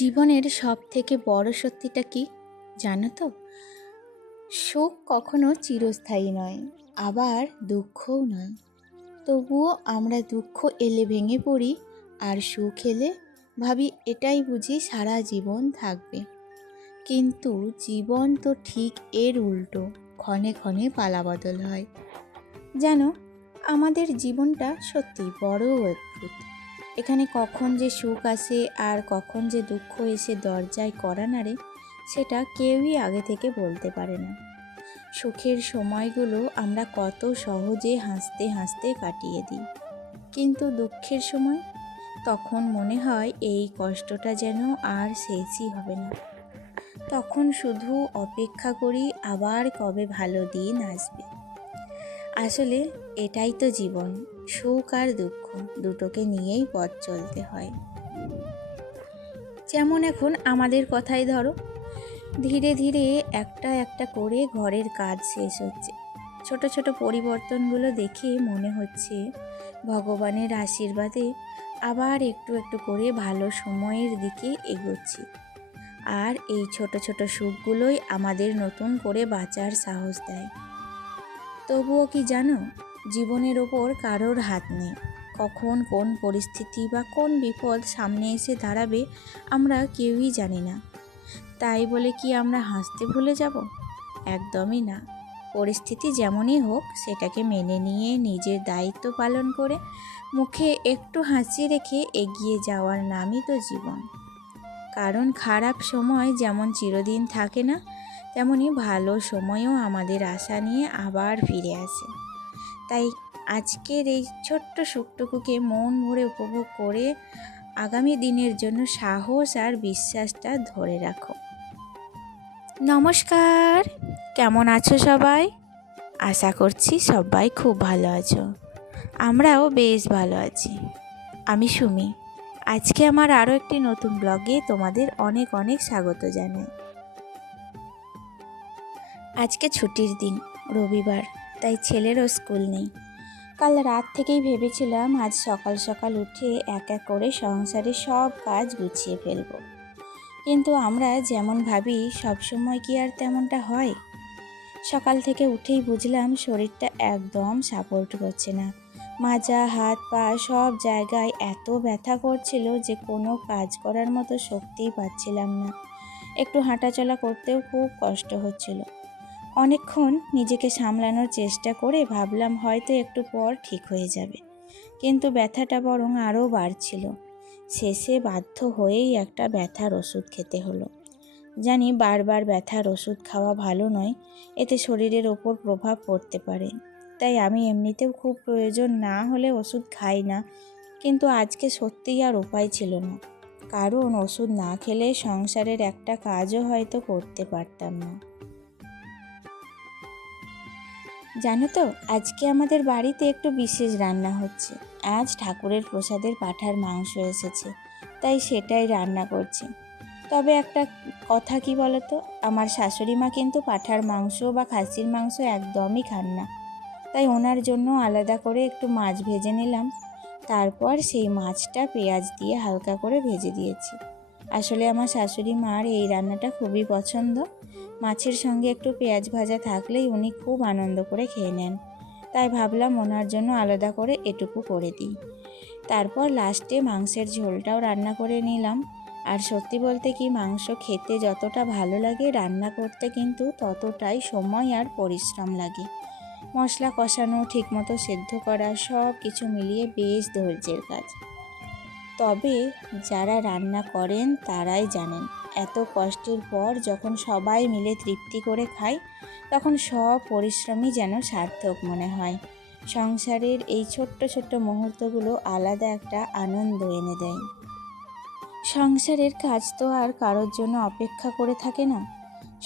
জীবনের সবথেকে বড় সত্যিটা কি জানো তো? সুখ কখনো চিরস্থায়ী নয়, আবার দুঃখও নয়। তবুও আমরা দুঃখ এলে ভেঙে পড়ি, আর সুখ এলে ভাবি এটাই বুঝি সারা জীবন থাকবে। কিন্তু জীবন তো ঠিক এর উল্টো, ক্ষণে ক্ষণে পালাবদল হয়। জানো, আমাদের জীবনটা সত্যি বড় অদ্ভুত। এখানে কখন যে সুখ আসে আর কখন যে দুঃখ এসে দরজায় কড়া নাড়ে, সেটা কেউই আগে থেকে বলতে পারে না। সুখের সময়গুলো আমরা কত সহজে হাসতে হাসতে কাটিয়ে দিই, কিন্তু দুঃখের সময় তখন মনে হয় এই কষ্টটা যেন আর শেষই হবে না। তখন শুধু অপেক্ষা করি আবার কবে ভালো দিন আসবে। আসলে এটাই তো জীবন, সুখ আর দুঃখ দুটোকে নিয়েই পথ চলতে হয়। যেমন এখন আমাদের কথাই ধরো, ধীরে ধীরে একটা একটা করে ঘরের কাজ শেষ হচ্ছে। ছোট ছোট পরিবর্তনগুলো দেখে মনে হচ্ছে ভগবানের আশীর্বাদে আবার একটু একটু করে ভালো সময়ের দিকে এগোচ্ছি। আর এই ছোট ছোট সুখগুলোই আমাদের নতুন করে বাঁচার সাহস দেয়। তবুও কি জানো, জীবনের ওপর কারোর হাত নেই। কখন কোন পরিস্থিতি বা কোন বিপদ সামনে এসে দাঁড়াবে আমরা কেউই জানি না। তাই বলে কি আমরা হাসতে ভুলে যাব? একদমই না। পরিস্থিতি যেমনই হোক সেটাকে মেনে নিয়ে নিজের দায়িত্ব পালন করে মুখে একটু হাসি রেখে এগিয়ে যাওয়ার নামই তো জীবন। কারণ খারাপ সময় যেমন চিরদিন থাকে না, তেমনি ভালো সময়ও আমাদের আশা নিয়ে আবার ফিরে আসে। তাই আজকের এই ছোট্ট সুখটুকুকে মন ভরে উপভোগ করে আগামী দিনের জন্য সাহস আর বিশ্বাসটা ধরে রাখো। নমস্কার, কেমন আছো সবাই? আশা করছি সবাই খুব ভালো আছো। আমরাও বেশ ভালো আছি। আমি সুমি। আজকে আমার আরও একটি নতুন ব্লগে তোমাদের অনেক অনেক স্বাগত জানাই। আজকে ছুটির দিন, রবিবার, তাই ছেলেরও স্কুল নেই। কাল রাত থেকেই ভেবেছিলাম আজ সকাল সকাল উঠে এক এক করে সংসারের সব কাজ গুছিয়ে ফেলব। কিন্তু আমরা যেমন ভাবি সবসময় কি আর তেমনটা হয়? সকাল থেকে উঠেই বুঝলাম শরীরটা একদম সাপোর্ট করছে না। মাজা, হাত পা সব জায়গায় এত ব্যথা করছিল যে কোনো কাজ করার মতো শক্তিই পাচ্ছিলাম না। একটু হাঁটাচলা করতেও খুব কষ্ট হচ্ছিল। অনেকক্ষণ নিজেকে সামলানোর চেষ্টা করে ভাবলাম হয়তো একটু পর ঠিক হয়ে যাবে, কিন্তু ব্যথাটা বরং আরও বাড়ছিল। শেষে বাধ্য হয়েই একটা ব্যথার ওষুধ খেতে হলো। জানি বারবার ব্যথার ওষুধ খাওয়া ভালো নয়, এতে শরীরের ওপর প্রভাব পড়তে পারে। তাই আমি এমনিতেও খুব প্রয়োজন না হলে ওষুধ খাই না, কিন্তু আজকে সত্যিই আর উপায় ছিল না। কারণ ওষুধ না খেলে সংসারের একটা কাজও হয়তো করতে পারতাম না। জানো তো, আজকে আমাদের বাড়িতে একটু বিশেষ রান্না হচ্ছে। আজ ঠাকুরের প্রসাদের পাঁঠার মাংস এসেছে, তাই সেটাই রান্না করছি। তবে একটা কথা কি বলো তো, আমার শাশুড়ি মা কিন্তু পাঁঠার মাংস বা খাসির মাংস একদমই খান না। তাই ওনার জন্য আলাদা করে একটু মাছ ভেজে নিলাম। তারপর সেই মাছটা পেঁয়াজ দিয়ে হালকা করে ভেজে দিয়েছি। আসলে আমার শাশুড়ি মার এই রান্নাটা খুবই পছন্দ। মাছের সঙ্গে একটু পেঁয়াজ ভাজা থাকলেই উনি খুব আনন্দ করে খেয়ে নেন। তাই ভাবলাম ওনার জন্য আলাদা করে এটুকু করে দিই। তারপর লাস্টে মাংসের ঝোলটাও রান্না করে নিলাম। আর সত্যি বলতে কি, মাংস খেতে যতটা ভালো লাগে, রান্না করতে কিন্তু ততটাই সময় আর পরিশ্রম লাগে। মশলা কষানো, ঠিকমতো সেদ্ধ করা, সব কিছু মিলিয়ে বেশ ধৈর্যের কাজ। তবে যারা রান্না করেন তারাই জানেন, এত কষ্টের পর যখন সবাই মিলে তৃপ্তি করে খায়, তখন সব পরিশ্রমই যেন সার্থক মনে হয়। সংসারের এই ছোট্ট ছোট্ট মুহূর্তগুলো আলাদা একটা আনন্দ এনে দেয়। সংসারের কাজ তো আর কারোর জন্য অপেক্ষা করে থাকে না।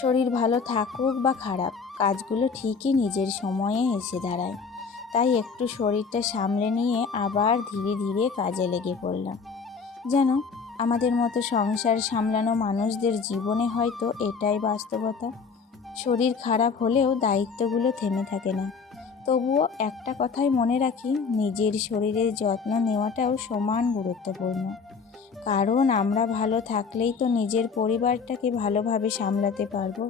শরীর ভালো থাকুক বা খারাপ, কাজগুলো ঠিকই নিজের সময়ে এসে দাঁড়ায়। তাই একটু শরীরটা সামলে নিয়ে আবার ধীরে ধীরে কাজে লেগে পড়লাম। যেন আমাদের মতো সংসার সামলানো মানুষদের জীবনে হয়তো এটাই বাস্তবতা। শরীর খারাপ হলেও দায়িত্বগুলো থেমে থাকে না। তবুও একটা কথাই মনে রাখি, নিজের শরীরের যত্ন নেওয়াটাও সমান গুরুত্বপূর্ণ। কারণ আমরা ভালো থাকলেই তো নিজের পরিবারটাকে ভালোভাবে সামলাতে পারবো।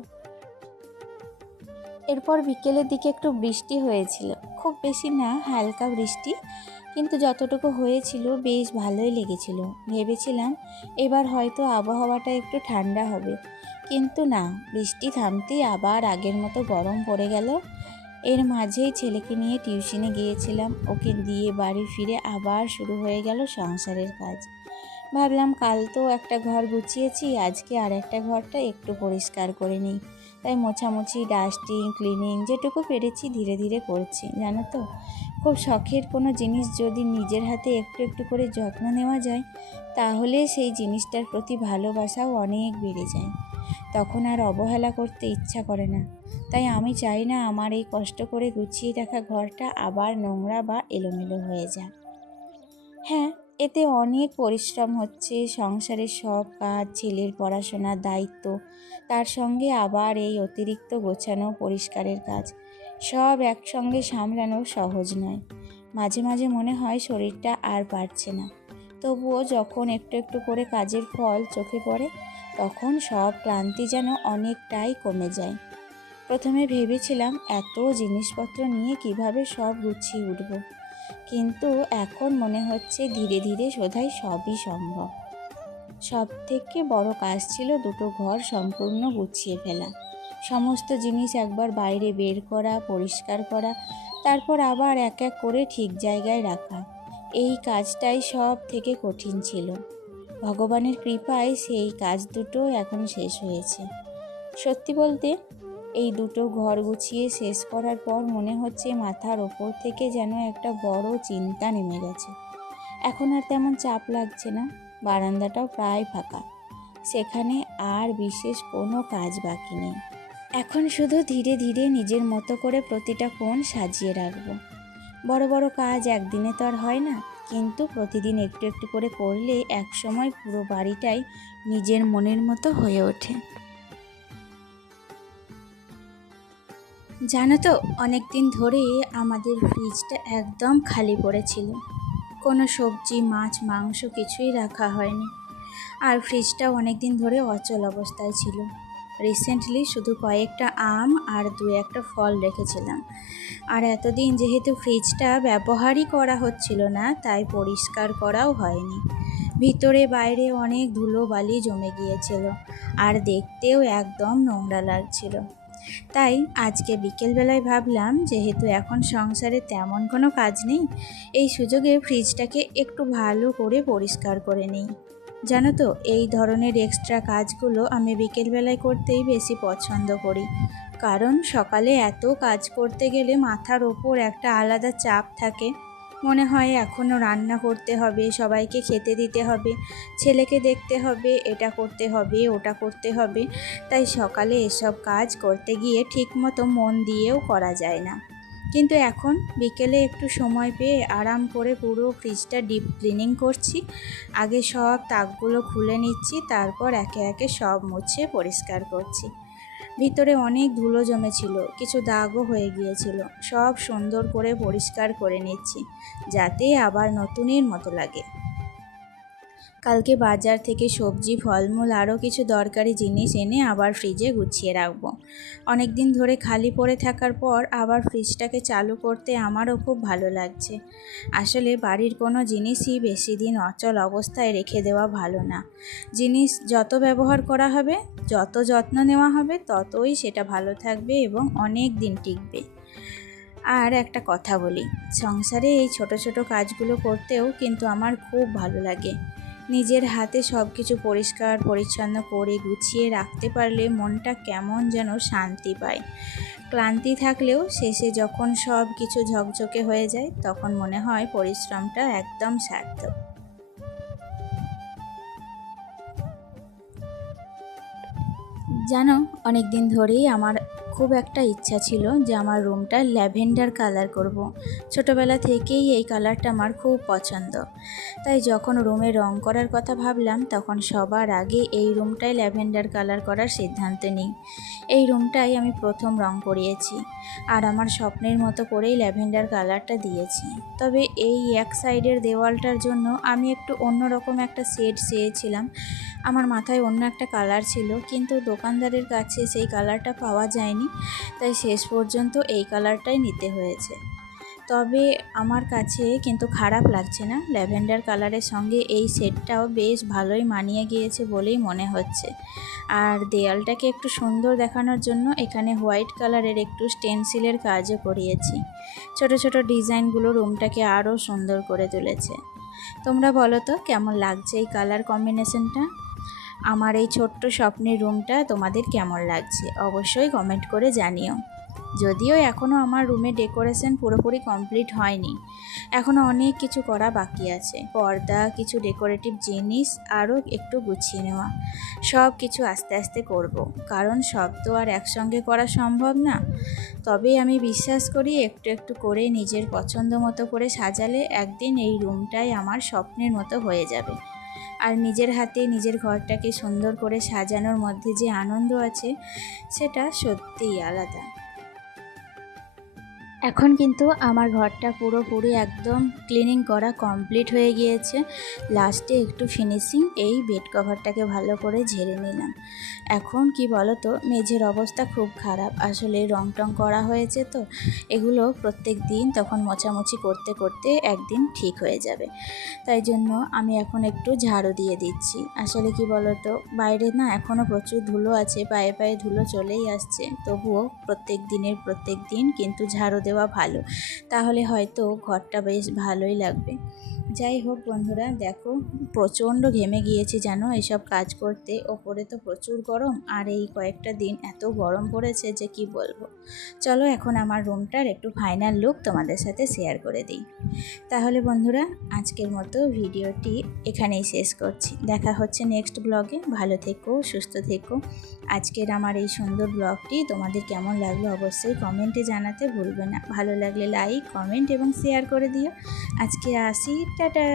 এরপর বিকেলের দিকে একটু বৃষ্টি হয়েছিল, খুব বেশি না, হালকা বৃষ্টি, কিন্তু যতটুকু হয়েছিল বেশ ভালোই লেগেছিল। ভেবেছিলাম এবার হয়তো আবহাওয়াটা একটু ঠান্ডা হবে, কিন্তু না, বৃষ্টি থামতেই আবার আগের মতো গরম পড়ে গেল। এর মাঝেই ছেলেকে নিয়ে টিউশনে গিয়েছিলাম, ওকে দিয়ে বাড়ি ফিরে আবার শুরু হয়ে গেল সংসারের কাজ। ভাবলাম কাল তো একটা ঘর গুছিয়েছি, আজকে আর একটা ঘরটা একটু পরিষ্কার করে নিই। তাই মোছামুছি, ডাস্টিং, ক্লিনিং যেটুকু পেরেছি ধীরে ধীরে করছি। জানো তো, খুব শখের কোনো জিনিস যদি নিজের হাতে একটু একটু করে যত্ন নেওয়া যায়, তাহলে সেই জিনিসটার প্রতি ভালোবাসাও অনেক বেড়ে যায়। তখন আর অবহেলা করতে ইচ্ছা করে না। তাই আমি চাই না আমার এই কষ্ট করে গুছিয়ে রাখা ঘরটা আবার নোংরা বা এলোমেলো হয়ে যাক। হ্যাঁ, এতে অনেক পরিশ্রম হচ্ছে, সংসারের সব কাজ, ছেলের পড়াশোনার দায়িত্ব, তার সঙ্গে আবার এই অতিরিক্ত গোছানো পরিষ্কারের কাজ, সব একসঙ্গে সামলানো সহজ নয়। মাঝে মাঝে মনে হয় শরীরটা আর পারছে না। তবুও যখন একটু একটু করে কাজের ফল চোখে পড়ে, তখন সব ক্লান্তি যেন অনেকটাই কমে যায়। প্রথমে ভেবেছিলাম এত জিনিসপত্র নিয়ে কিভাবে সব গুছিয়ে উঠব, কিন্তু এখন মনে হচ্ছে ধীরে ধীরে শোধাই সবই সম্ভব। সব থেকে বড় কাজ ছিল দুটো ঘর সম্পূর্ণ গুছিয়ে ফেলা। সমস্ত জিনিস একবার বাইরে বের করা, পরিষ্কার করা, তারপর আবার এক এক করে ঠিক জায়গায় রাখা। এই কাজটাই সব থেকে কঠিন ছিল। ভগবানের কৃপায় সেই কাজ দুটো এখন শেষ হয়েছে। সত্যি বলতে, এই দুটো ঘর গুছিয়ে শেষ করার পর মনে হচ্ছে মাথার ওপর থেকে যেন একটা বড় চিন্তা নেমে গেছে। এখন আর তেমন চাপ লাগছে না। বারান্দাটাও প্রায় ফাঁকা, সেখানে আর বিশেষ কোনো কাজ বাকি নেই। এখন শুধু ধীরে ধীরে নিজের মতো করে প্রতিটা কোণ সাজিয়ে রাখবো। বড় বড় কাজ একদিনে তো আর হয় না, কিন্তু প্রতিদিন একটু একটু করে করলে একসময় পুরো বাড়িটাই নিজের মনের মতো হয়ে ওঠে। জানো তো, অনেক দিন ধরে আমাদের ফ্রিজটা একদম খালি পড়েছিল। কোনো সবজি, মাছ, মাংস কিছুই রাখা হয়নি। আর ফ্রিজটা অনেক দিন ধরে অচল অবস্থায় ছিল। রিসেন্টলি শুধু কয়েকটা আম আর দু একটা ফল রেখেছিলাম। আর এতদিন যেহেতু ফ্রিজটা ব্যবহারই করা হচ্ছিল না, তাই পরিষ্কার করাও হয়নি। ভিতরে বাইরে অনেক ধুলোবালি জমে গিয়েছিল, আর দেখতেও একদম নোংরা লাগছিল। তাই আজকে বিকেলবেলায় ভাবলাম, যেহেতু এখন সংসারে তেমন কোনো কাজ নেই, এই সুযোগে ফ্রিজটাকে একটু ভালো করে পরিষ্কার করে নিই। জানো তো, এই ধরনের এক্সট্রা কাজগুলো আমি বিকেলবেলায় করতেই বেশি পছন্দ করি। কারণ সকালে এত কাজ করতে গেলে মাথার ওপর একটা আলাদা চাপ থাকে। মনে হয় এখনও রান্না করতে হবে, সবাইকে খেতে দিতে হবে, ছেলেকে দেখতে হবে, এটা করতে হবে, ওটা করতে হবে। তাই সকালে এসব কাজ করতে গিয়ে ঠিকমতো মন দিয়েও করা যায় না। কিন্তু এখন বিকেলে একটু সময় পেয়ে আরাম করে পুরো ফ্রিজটা ডিপ ক্লিনিং করছি। আগে সব তাকগুলো খুলে নিচ্ছি, তারপর একে একে সব মুছে পরিষ্কার করছি। ভিতরে অনেক ধুলো জমেছিল, কিছু দাগও হয়ে গিয়েছিল। সব সুন্দর করে পরিষ্কার করে নিচ্ছি, যাতে আবার নতুনের মতো লাগে। কালকে বাজার থেকে সবজি, ফলমূল, আরও কিছু দরকারি জিনিস এনে আবার ফ্রিজে গুছিয়ে রাখবো। অনেক দিন ধরে খালি পড়ে থাকার পর আবার ফ্রিজটাকে চালু করতে আমারও খুব ভালো লাগছে। আসলে বাড়ির কোনো জিনিসই বেশি দিন অচল অবস্থায় রেখে দেওয়া ভালো না। জিনিস যত ব্যবহার করা হবে, যত যত্ন নেওয়া হবে, ততই সেটা ভালো থাকবে এবং অনেক দিন টিকবে। আর একটা কথা বলি, সংসারে এই ছোট ছোট কাজগুলো করতেও কিন্তু আমার খুব ভালো লাগে। নিজের হাতে সব কিছু পরিষ্কার পরিচ্ছন্ন করে গুছিয়ে রাখতে পারলে মনটা কেমন যেন শান্তি পায়। ক্লান্তি থাকলেও শেষে যখন সব কিছু ঝকঝকে হয়ে যায়, তখন মনে হয় পরিশ্রমটা একদম সার্থক। জানো, অনেক দিন ধরেই আমার খুব একটা ইচ্ছা ছিল যে আমার রুমটা ল্যাভেন্ডার কালার করব। ছোটোবেলা থেকেই এই কালারটা আমার খুব পছন্দ। তাই যখন রুমে রং করার কথা ভাবলাম তখন সবার আগে এই রুমটাই ল্যাভেন্ডার কালার করার সিদ্ধান্ত নিই। এই রুমটাই আমি প্রথম রং করিয়েছি আর আমার স্বপ্নের মতো করেই ল্যাভেন্ডার কালারটা দিয়েছি। তবে এই এক সাইডের দেওয়ালটার জন্য আমি একটু অন্যরকম একটা শেড চেয়েছিলাম। আমার মাথায় অন্য একটা কালার ছিল, কিন্তু দোকানদারের কাছে সেই কালারটা পাওয়া যায়নি, তাই শেষ পর্যন্ত এই কালারটাই নিতে হয়েছে। তবে আমার কাছে কিন্তু খারাপ লাগছে না, ল্যাভেন্ডার কালারের সঙ্গে এই শেডটাও বেশ ভালোই মানিয়ে গিয়েছে বলেই মনে হচ্ছে। আর দেয়ালটাকে একটু সুন্দর দেখানোর জন্য এখানে হোয়াইট কালারের একটু স্টেনসিলের কাজও করিয়েছি। ছোট ছোট ডিজাইনগুলো রুমটাকে আরও সুন্দর করে তুলেছে। তোমরা বলো তো কেমন লাগছে এই কালার কম্বিনেশনটা? আমার এই ছোট্ট স্বপ্নের রুমটা তোমাদের কেমন লাগছে অবশ্যই কমেন্ট করে জানিও। যদিও এখনও আমার রুমে ডেকোরেশন পুরোপুরি কমপ্লিট হয়নি, এখনও অনেক কিছু করা বাকি আছে। পর্দা, কিছু ডেকোরেটিভ জিনিস আরও একটু গুছিয়ে নেওয়া, সব কিছু আস্তে আস্তে করব, কারণ সব তো আর একসঙ্গে করা সম্ভব না। তবে আমি বিশ্বাস করি একটু একটু করে নিজের পছন্দ মতো করে সাজালে একদিন এই রুমটাই আমার স্বপ্নের মতো হয়ে যাবে। আর নিজের হাতে নিজের ঘরটাকে সুন্দর করে সাজানোর মধ্যে যে আনন্দ আছে সেটা সত্যিই আলাদা। এখন কিন্তু আমার ঘরটা পুরোপুরি একদম ক্লিনিং করা কমপ্লিট হয়ে গিয়েছে। লাস্টে একটু ফিনিশিং, এই বেড কভারটাকে ভালো করে ঝেড়ে নিলাম। এখন কি বলো তো, মেঝের অবস্থা খুব খারাপ, আসলে রং টং করা হয়েছে তো এগুলো প্রত্যেক দিন তখন মোছামুছি করতে করতে একদিন ঠিক হয়ে যাবে। তাই জন্য আমি এখন একটু ঝাড়ু দিয়ে দিচ্ছি। আসলে কি বলো তো, বাইরে না এখনও প্রচুর ধুলো আছে, পায়ে পায়ে ধুলো চলেই আসছে, তবুও প্রত্যেক দিন কিন্তু ঝাড়ু দেওয়া ভালো, তাহলে হয়তো ঘরটা বেশ ভালোই লাগবে। যাই হোক বন্ধুরা, দেখো প্রচণ্ড ঘেমে গিয়েছি জানো এসব কাজ করতে। ওপরে তো প্রচুর গরম, আর এই কয়েকটা দিন এত গরম পড়েছে যে কি বলবো। চলো এখন আমার রুমটার একটু ফাইনাল লুক তোমাদের সাথে শেয়ার করে দিই। তাহলে বন্ধুরা, আজকের মতো ভিডিওটি এখানেই শেষ করছি। দেখা হচ্ছে নেক্সট ব্লগে। ভালো থেকো, সুস্থ থেকো। আজকের আমার এই সুন্দর ব্লগটি তোমাদের কেমন লাগলো অবশ্যই কমেন্টে জানাতে ভুলবে না। ভালো লাগলে লাইক, কমেন্ট এবং শেয়ার করে দিও। আজকে আসি, টাটা।